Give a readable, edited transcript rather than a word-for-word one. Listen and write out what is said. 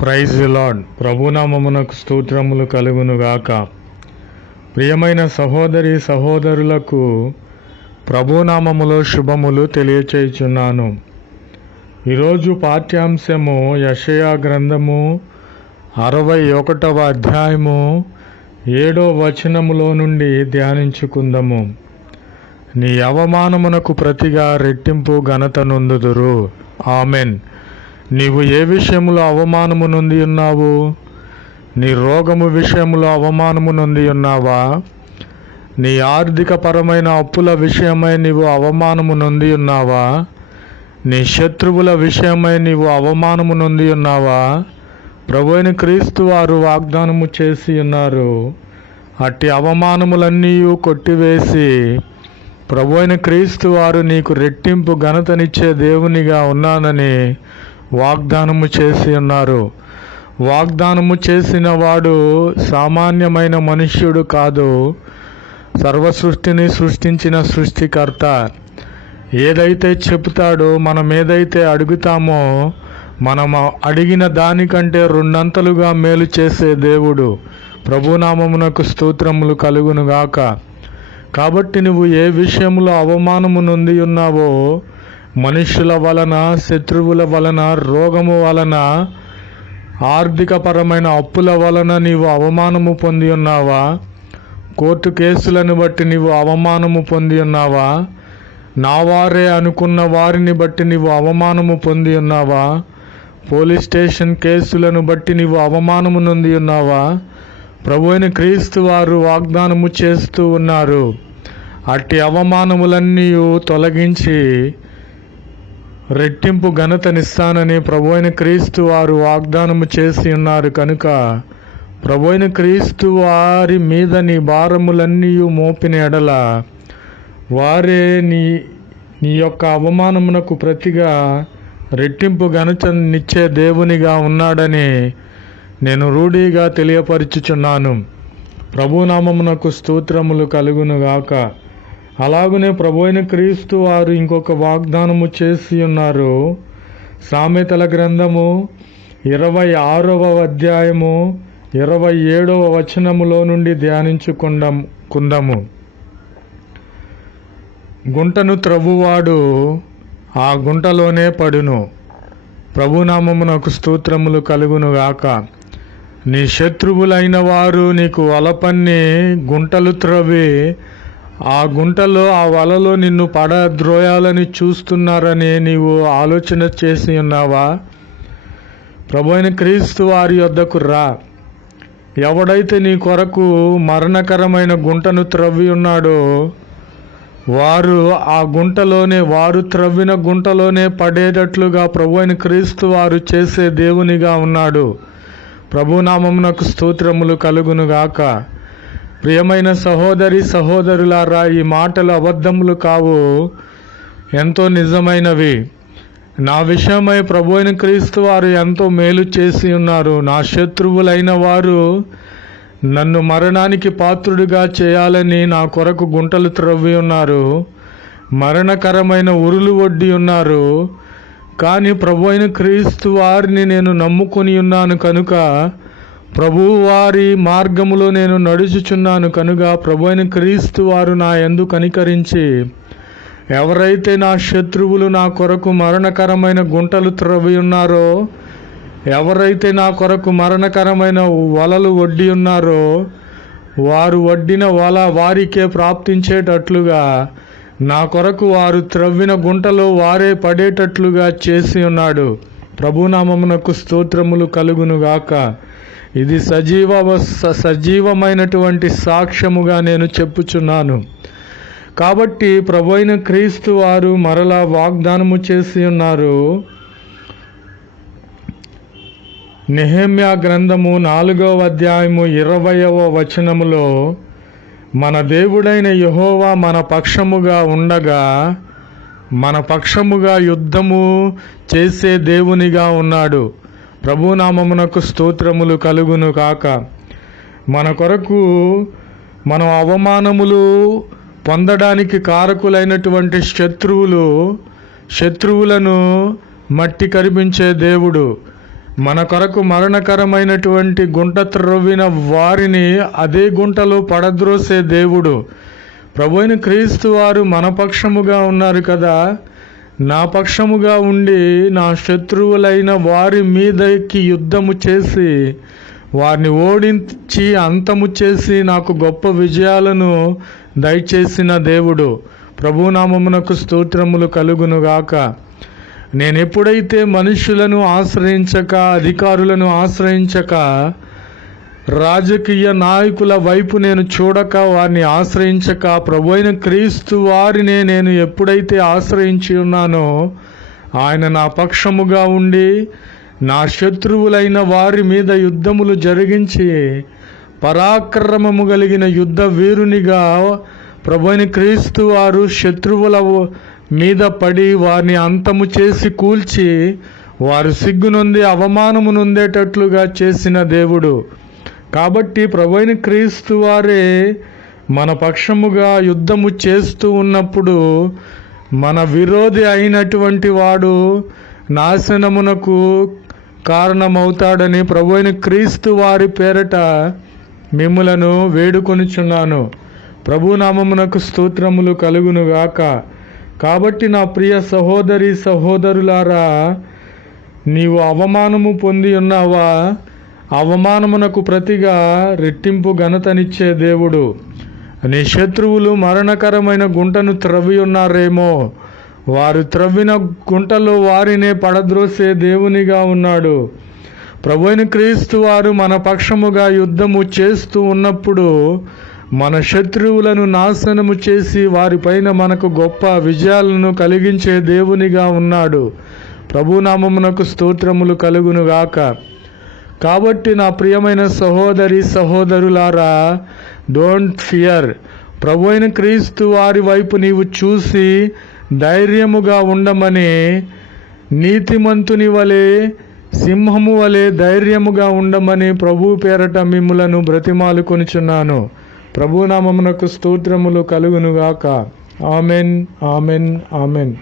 Praise the lord. ప్రభునామమునకు స్తోత్రములు కలుగునుగాక. ప్రియమైన సహోదరి సహోదరులకు ప్రభునామములో శుభములు తెలియచేయుచున్నాను. ఈరోజు పాఠ్యాంశము యెషయా గ్రంథము 61వ అధ్యాయము 7వ వచనములో నుండి ధ్యానించుకుందాము. నీ అవమానమునకు ప్రతిగా రెట్టింపు ఘనత నొందుదురు. ఆమెన్. నీవు ఏ విషయములో అవమానము నొంది ఉన్నావు? నీ రోగము విషయములో అవమానము నొంది ఉన్నావా? నీ ఆర్థిక పరమైన అప్పుల విషయమై నీవు అవమానము నొంది ఉన్నావా? నీ శత్రువుల విషయమై నీవు అవమానము నొంది ఉన్నావా? ప్రభువైన క్రీస్తు వారు వాగ్దానము చేసి ఉన్నారు. అట్టి అవమానములన్నీ కొట్టివేసి ప్రభువైన క్రీస్తు వారు నీకు రెట్టింపు ఘనతనిచ్చే దేవునిగా ఉన్నానని వాగ్దానము చేసి ఉన్నారు. వాగ్దానము చేసిన వాడు సామాన్యమైన మనుష్యుడు కాదు, సర్వసృష్టిని సృష్టించిన సృష్టికర్త. ఏదైతే చెబుతాడో, మనం ఏదైతే అడుగుతామో, మనం అడిగిన దానికంటే రెండంతలుగా మేలు చేసే దేవుడు. ప్రభునామమునకు స్తోత్రములు కలుగునుగాక. కాబట్టి నువ్వు ఏ విషయంలో అవమానము నొంది ఉన్నావో, మనుష్యుల వలన, శత్రువుల వలన, రోగము వలన, ఆర్థికపరమైన అప్పుల వలన నీవు అవమానము పొంది ఉన్నావా? కోర్టు కేసులను బట్టి నీవు అవమానము పొంది ఉన్నావా? నా వారే అనుకున్న వారిని బట్టి నీవు అవమానము పొంది ఉన్నావా? పోలీస్ స్టేషన్ కేసులను బట్టి నీవు అవమానము నొంది ఉన్నావా? ప్రభువైన క్రీస్తు వారు వాగ్దానము చేస్తూ ఉన్నారు. అట్టి అవమానములన్నీ తొలగించి రెట్టింపు ఘనతనిస్తానని ప్రభువైన క్రీస్తు వారు వాగ్దానము చేసి ఉన్నారు. కనుక ప్రభువైన క్రీస్తు వారి మీద నీ భారములన్నీ మోపిన ఎడల వారే నీ యొక్క అవమానమునకు ప్రతిగా రెట్టింపు ఘనతనిచ్చే దేవునిగా ఉన్నాడని నేను రూఢిగా తెలియపరచుచున్నాను. ప్రభునామమునకు స్తోత్రములు కలుగునుగాక. అలాగనే ప్రభువైన క్రీస్తు వారు ఇంకొక వాగ్దానము చేసి ఉన్నారు. సామెతల గ్రంథము 26వ అధ్యాయము 27వ వచనములో నుండి ధ్యానించుకుందాము. గుంటను త్రవ్వువాడు ఆ గుంటలోనే పడును. ప్రభునామమునకు స్తోత్రములు కలుగునుగాక. నీ శత్రువులైన వారు నీకు వలపన్ని గుంటలు త్రవ్వి ఆ గుంటలో, ఆ వలలో నిన్ను పడద్రోయాలని చూస్తున్నారని నీవు ఆలోచన చేసి ఉన్నావా? ప్రభువైన క్రీస్తు వారి యొద్దకు రా. ఎవడైతే నీ కొరకు మరణకరమైన గుంటను త్రవ్వి ఉన్నాడో వారు ఆ గుంటలోనే, వారు త్రవ్విన గుంటలోనే పడేటట్లుగా ప్రభువైన క్రీస్తు వారు చేసే దేవునిగా ఉన్నాడు. ప్రభునామమునకు స్తోత్రములు కలుగునుగాక. ప్రియమైన సహోదరి సహోదరులారా, ఈ మాటలు అబద్ధములు కావు, ఎంతో నిజమైనవి. నా విషయమై ప్రభువైన క్రీస్తు వారు ఎంతో మేలు చేసి ఉన్నారు. నా శత్రువులైన వారు నన్ను మరణానికి పాత్రుడిగా చేయాలని నా కొరకు గుంటలు త్రవ్వి ఉన్నారు, మరణకరమైన ఉరులు ఒడ్డి ఉన్నారు. కానీ ప్రభువైన క్రీస్తు వారిని నేను నమ్ముకొని ఉన్నాను కనుక, ప్రభువు వారి మార్గములో నేను నడుచుచున్నాను కనుక, ప్రభువైన క్రీస్తు వారు నా యందు కనికరించి, ఎవరైతే నా శత్రువులు నా కొరకు మరణకరమైన గుంటలు త్రవ్వి ఉన్నారో, ఎవరైతే నా కొరకు మరణకరమైన వలలు ఒడ్డి ఉన్నారో, వారు ఒడ్డిన వల వారికే ప్రాప్తించేటట్లుగా నా కొరకు వారు త్రవ్విన గుంటలో వారే పడేటట్లుగా చేసి ఉన్నాడు. ప్రభునామమునకు స్తోత్రములు కలుగునుగాక. ఇది సజీవమైనటువంటి సాక్ష్యముగా నేను చెప్పుచున్నాను. కాబట్టి ప్రభువైన క్రీస్తు వారు మరలా వాగ్దానము చేసి ఉన్నారు. నెహెమ్యా గ్రంథము 4వ అధ్యాయము 20వ వచనములో, మన దేవుడైన యెహోవా మన పక్షముగా ఉండగా, మన పక్షముగా యుద్ధము చేసే దేవునిగా ఉన్నాడు. ప్రభునామమునకు స్తోత్రములు కలుగును కాక. మన కొరకు మనం అవమానములు పొందడానికి కారకులైనటువంటి శత్రువులను మట్టి కరిపించే దేవుడు. మన కొరకు మరణకరమైనటువంటి గుంట త్రవ్విన వారిని అదే గుంటలో పడద్రోసే దేవుడు. ప్రభువైన క్రీస్తు వారు మన పక్షముగా ఉన్నారు కదా. నా పక్షముగా ఉండి నా శత్రువులైన వారి మీదకి యుద్ధము చేసి వారిని ఓడించి అంతము చేసి నాకు గొప్ప విజయాలను దయచేసిన దేవుడు. ప్రభునామమునకు స్తోత్రములు కలుగునుగాక. నేను ఎప్పుడైతే మనుషులను ఆశ్రయించక, అధికారులను ఆశ్రయించక, రాజకీయ నాయకుల వైపు నేను చూడక, వారిని ఆశ్రయించక, ప్రభువైన క్రీస్తు వారినే నేను ఎప్పుడైతే ఆశ్రయించి ఉన్నానో, ఆయన నా పక్షముగా ఉండి నా శత్రువులైన వారి మీద యుద్ధములు జరిగించి పరాక్రమము కలిగిన యుద్ధ వీరునిగా ప్రభువైన క్రీస్తు వారు శత్రువుల మీద పడి వారిని అంతము చేసి కూల్చి వారు సిగ్గునొంది అవమానము నొందేటట్లుగా చేసిన దేవుడు. కాబట్టి ప్రభువైన క్రీస్తు వారే మన పక్షముగా యుద్ధము చేస్తూ ఉన్నప్పుడు మన విరోధి అయినటువంటి వాడు నాశనమునకు కారణమవుతాడని ప్రభువైన క్రీస్తు వారి పేరట మిమ్ములను వేడుకొనుచున్నాను. ప్రభునామమునకు స్తోత్రములు కలుగునుగాక. కాబట్టి నా ప్రియ సహోదరి సహోదరులారా, నీవు అవమానము పొంది ఉన్నావా? అవమానమునకు ప్రతిగా రెట్టింపు ఘనతనిచ్చే దేవుడు. నీ శత్రువులు మరణకరమైన గుంటను త్రవ్వి ఉన్నారేమో, వారు త్రవ్విన గుంటలో వారినే పడద్రోసే దేవునిగా ఉన్నాడు. ప్రభువైన క్రీస్తు వారు మన పక్షముగా యుద్ధము చేస్తూ ఉన్నప్పుడు మన శత్రువులను నాశనము చేసి వారిపైన మనకు గొప్ప విజయాలను కలిగించే దేవునిగా ఉన్నాడు. ప్రభునామమునకు స్తోత్రములు కలుగునుగాక. కాబట్టి నా ప్రియమైన సహోదరి సహోదరులారా, డోంట్ ఫియర్. ప్రభువైన క్రీస్తు వారి వైపు నీవు చూసి ధైర్యముగా ఉండమని, నీతిమంతుని వలె సింహము వలె ధైర్యముగా ఉండమని ప్రభు పేరట మిమ్ములను బ్రతిమాలుకొనుచున్నాను. ప్రభునామమునకు స్తోత్రములు కలుగునుగాక. Amen, amen, amen.